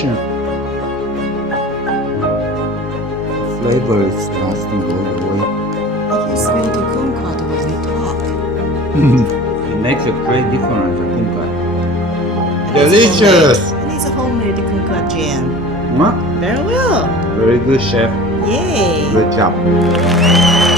combination. Flavor is lasting all the way. I can smell the kumquat when you talk. It makes a great difference, the kumquat. Delicious! And it's a homemade kumquat jam. Huh? Very well. Very good, chef. Yay! Good job.